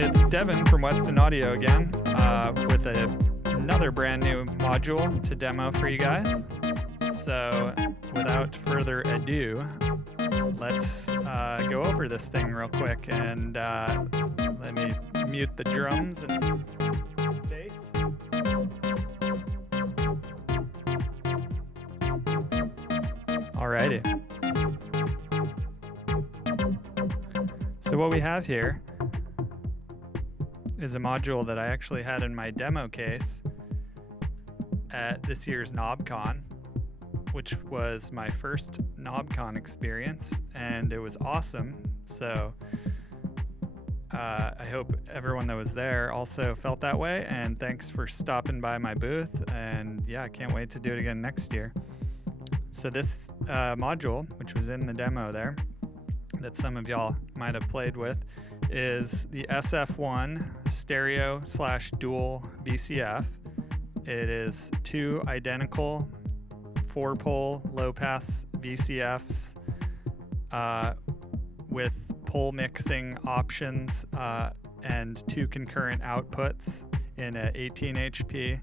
It's Devin from Weston Audio again with another brand new module to demo for you guys. So without further ado, let's go over this thing real quick, and let me mute the drums and bass. Alrighty. So what we have here is a module that I actually had in my demo case at this year's KnobCon, which was my first KnobCon experience, and it was awesome. So I hope everyone that was there also felt that way, and thanks for stopping by my booth, and yeah, I can't wait to do it again next year. So this module, which was in the demo there, that some of y'all might have played with, is the SF1 stereo/dual BCF. It is two identical 4-pole low-pass VCFs with pole mixing options and two concurrent outputs in a 18 HP.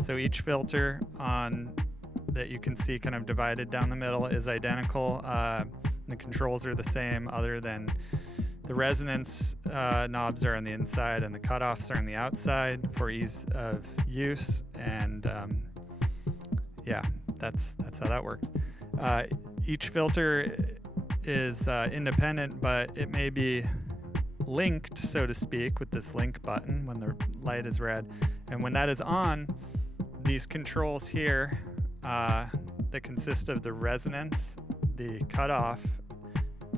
So each filter that you can see kind of divided down the middle is identical. The controls are the same, other than the resonance knobs are on the inside and the cutoffs are on the outside for ease of use. And yeah, that's how that works. Each filter is independent, but it may be linked, so to speak, with this link button when the light is red. And when that is on, these controls here that consist of the resonance, the cutoff,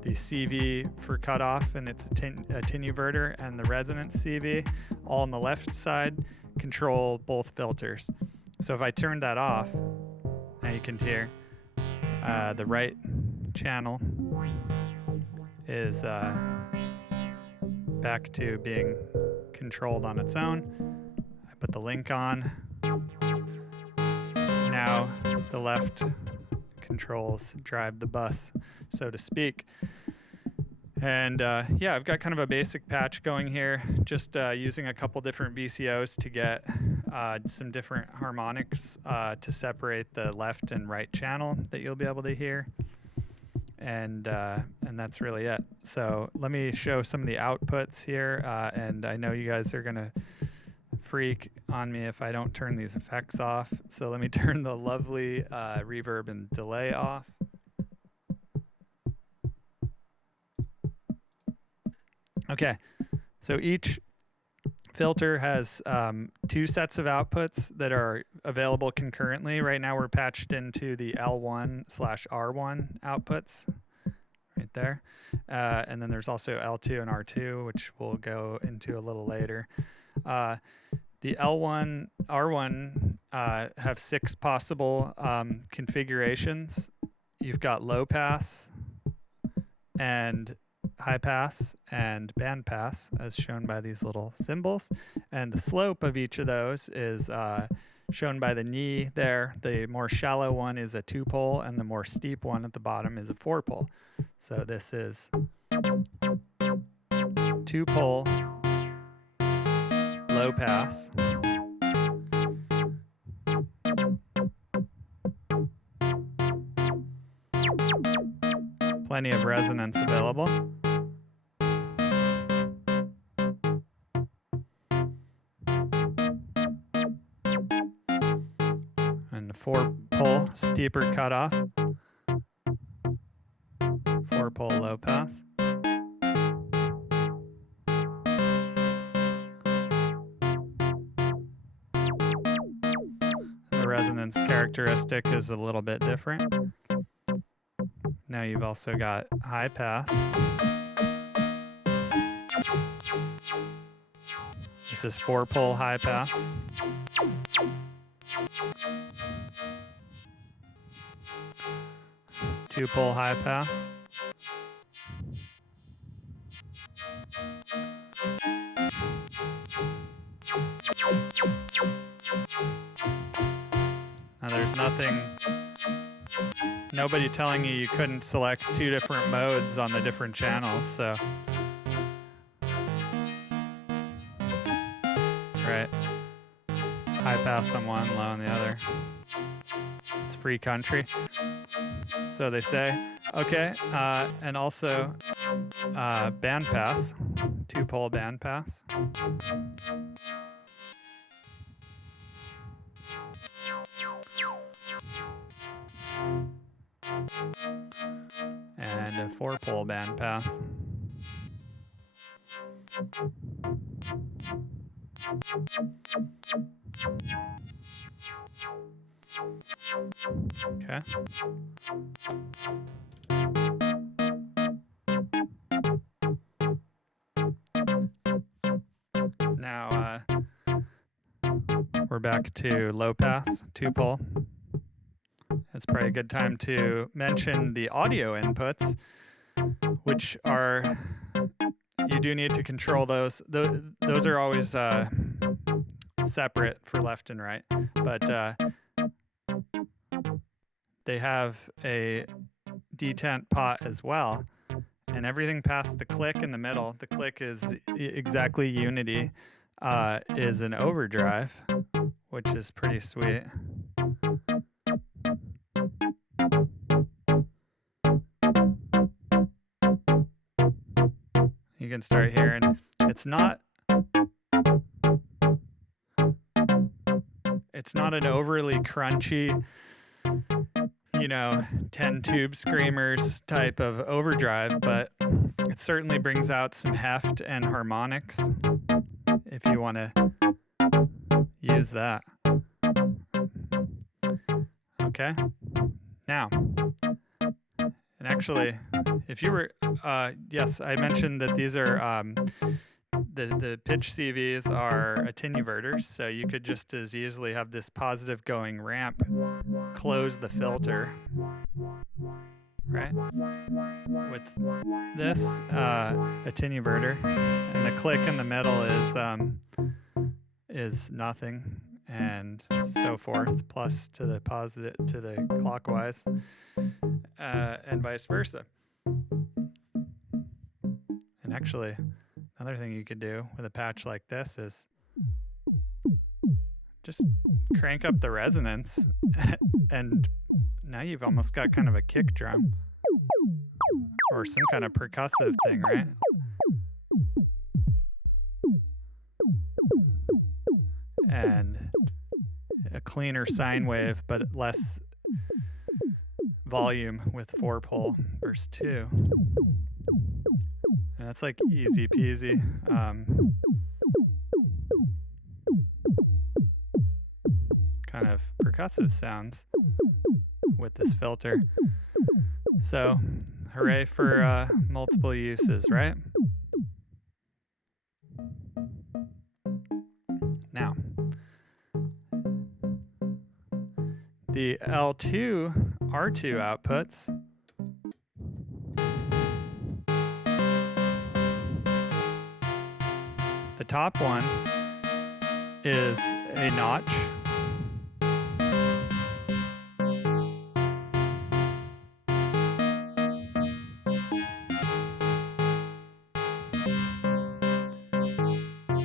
the CV for cutoff and its attenuverter, and the resonance CV, all on the left side, control both filters. So if I turn that off, now you can hear the right channel is back to being controlled on its own. I put the link on. Now the left controls drive the bus, so to speak. And yeah, I've got kind of a basic patch going here, just using a couple different VCOs to get some different harmonics to separate the left and right channel that you'll be able to hear. And that's really it. So let me show some of the outputs here, and I know you guys are gonna freak on me if I don't turn these effects off. So let me turn the lovely reverb and delay off. Okay, so each filter has two sets of outputs that are available concurrently. Right now we're patched into the L1/R1 outputs right there. And then there's also L2 and R2, which we'll go into a little later. The L1, R1 have 6 possible configurations. You've got Lowpass and Highpass and Bandpass, as shown by these little symbols. And the slope of each of those is shown by the knee there. The more shallow one is a 2-pole, and the more steep one at the bottom is a 4-pole. So this is 2-pole low pass. Plenty of resonance available. And a 4-pole steeper cutoff. 4-pole low pass. Resonance characteristic is a little bit different. Now you've also got high pass. This is 4-pole high pass. 2-pole high pass. Now there's nobody telling you couldn't select 2 different modes on the different channels, so right? High pass on one, low on the other. It's free country, so they say. Okay, and also bandpass, 2-pole bandpass. And a 4-pole bandpass. Okay. Now we're back to low pass, 2-pole. It's probably a good time to mention the audio inputs, which are, you do need to control those. Those are always separate for left and right, but they have a detent pot as well, and everything past the click in the middle. The click is exactly unity, is an overdrive, which is pretty sweet. You can start hearing, it's not an overly crunchy, 10 tube screamers type of overdrive, but it certainly brings out some heft and harmonics if you want to use that. Okay, now, and actually, if you were, yes, I mentioned that these are, the pitch CVs are attenuverters, so you could just as easily have this positive going ramp close the filter, right? With this attenuverter, and the click in the middle is nothing, and so forth, plus to the positive, to the clockwise, and vice versa. And actually, another thing you could do with a patch like this is just crank up the resonance, and now you've almost got kind of a kick drum or some kind of percussive thing, right? And a cleaner sine wave, but less volume with 4-pole versus 2. And that's like easy peasy. Kind of percussive sounds with this filter. So, hooray for multiple uses, right? Now, the L2 R2 outputs the top one is a notch.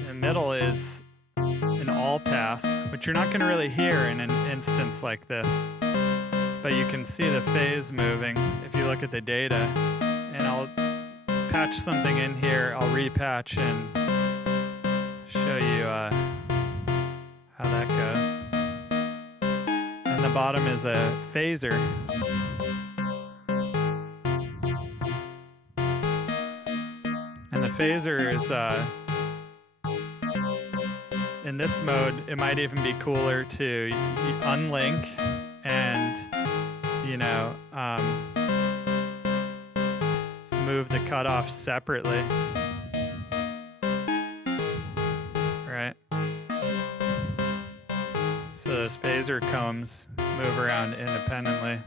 The middle is an all pass, which you're not going to really hear in an instance like this, but you can see the phase moving if you look at the data. And I'll patch something in here, I'll repatch and show you how that goes. And the bottom is a phaser. And the phaser is, in this mode, it might even be cooler to unlink and, move the cutoff separately. Right? So those phaser combs move around independently.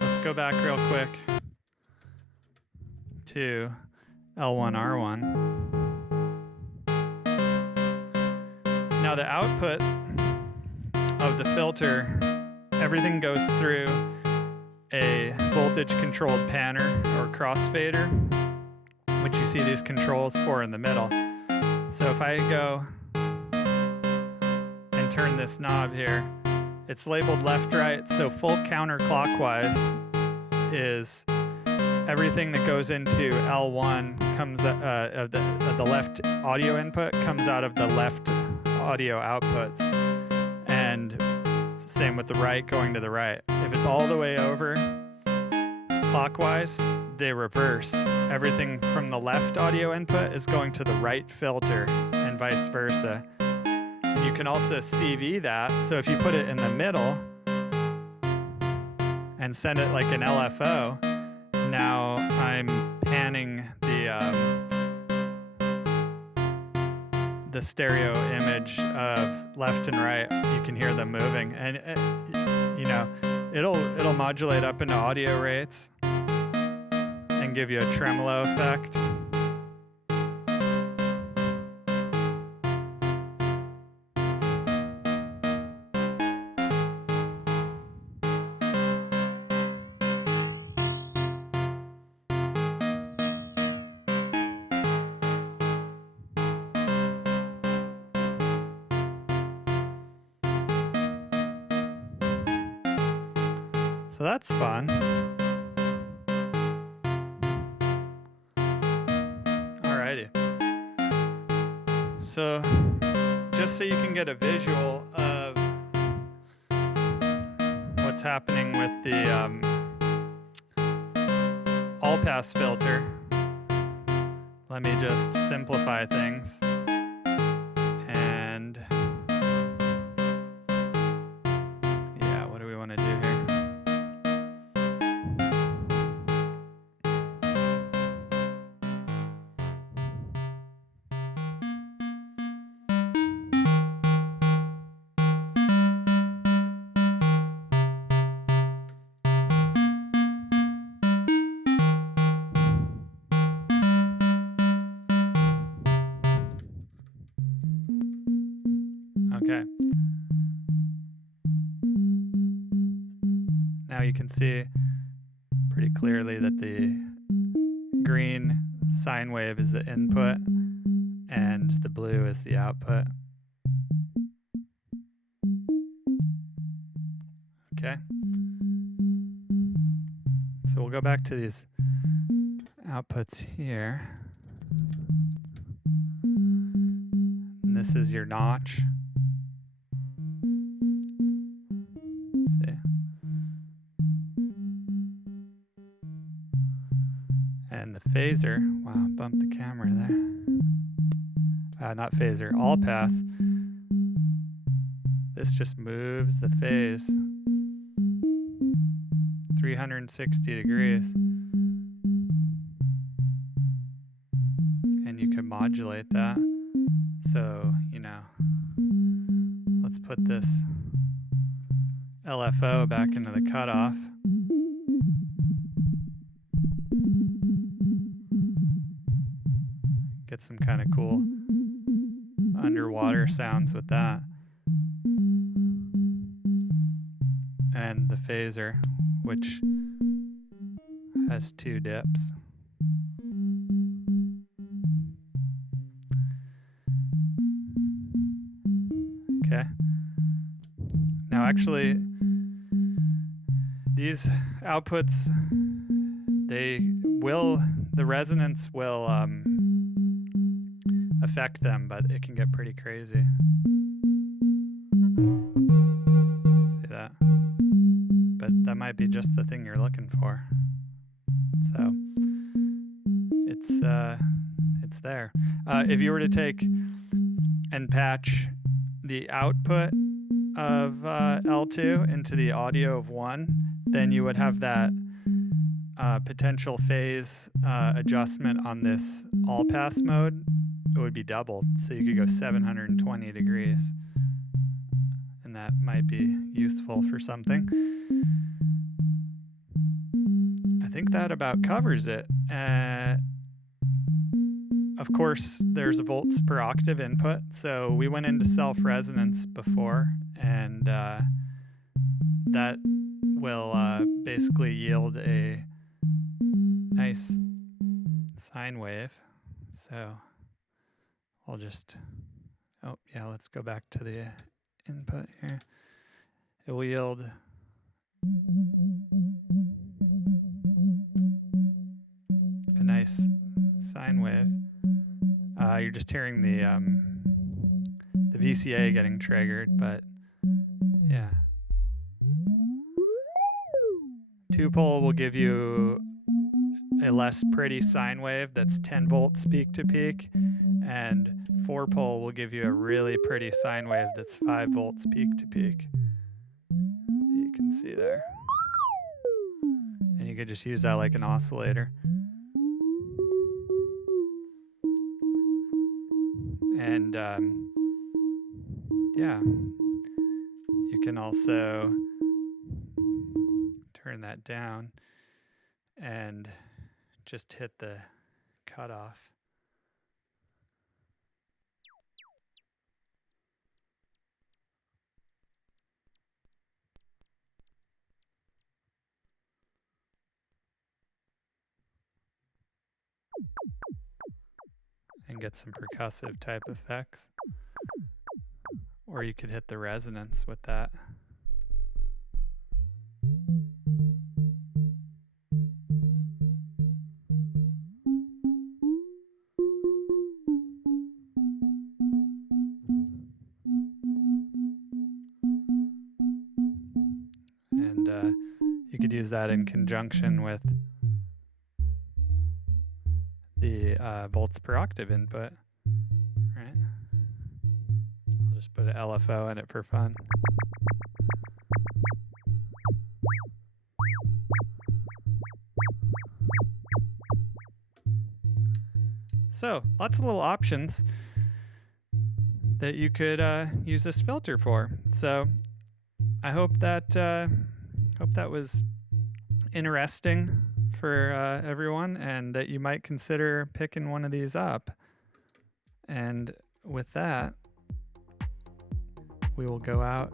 Let's go back real quick to L1R1. Now the output of the filter, everything goes through a voltage controlled panner or crossfader. which you see these controls for in the middle. So if I go and turn this knob here, it's labeled left, right, so full counterclockwise is everything that goes into L1 comes of the left audio input comes out of the left audio outputs, and same with the right going to the right. If it's all the way over clockwise, they reverse. Everything from the left audio input is going to the right filter and vice versa. You can also CV that, so if you put it in the middle and send it like an LFO, now I'm panning the stereo image of left and right. You can hear them moving, and you know, it'll modulate up into audio rates and give you a tremolo effect. So that's fun. Alrighty. So just so you can get a visual of what's happening with the all-pass filter, let me just simplify things. And yeah, what do we want to do here? Okay. Now you can see pretty clearly that the green sine wave is the input and the blue is the output. Okay. So we'll go back to these outputs here. And this is your notch. And the phaser, wow, bumped the camera there. Not phaser, all pass. This just moves the phase 360 degrees. And you can modulate that. So, you know, let's put this LFO back into the cutoff. Get some kind of cool underwater sounds with that. And the phaser, which has 2 dips. Okay. Now actually, these outputs, the resonance will affect them, but it can get pretty crazy. See that? But that might be just the thing you're looking for. So it's there. If you were to take and patch the output of L2 into the audio of 1, then you would have that potential phase adjustment on this all-pass mode. It would be doubled, so you could go 720 degrees. And that might be useful for something. I think that about covers it. Of course, there's volts per octave input, so we went into self-resonance before, and that will basically yield a nice sine wave. So I'll just, oh yeah, let's go back to the input here. It will yield a nice sine wave. You're just hearing the VCA getting triggered, but yeah. 2-pole will give you a less pretty sine wave that's 10 volts peak to peak, and 4-pole will give you a really pretty sine wave that's 5 volts peak to peak. You can see there. And you could just use that like an oscillator. And yeah, you can also turn that down and just hit the cutoff. And get some percussive type effects. Or you could hit the resonance with that. And you could use that in conjunction with the volts per octave input, right? I'll just put an LFO in it for fun. So, lots of little options that you could use this filter for. So, I hope that was interesting for everyone, and that you might consider picking one of these up. And with that, we will go out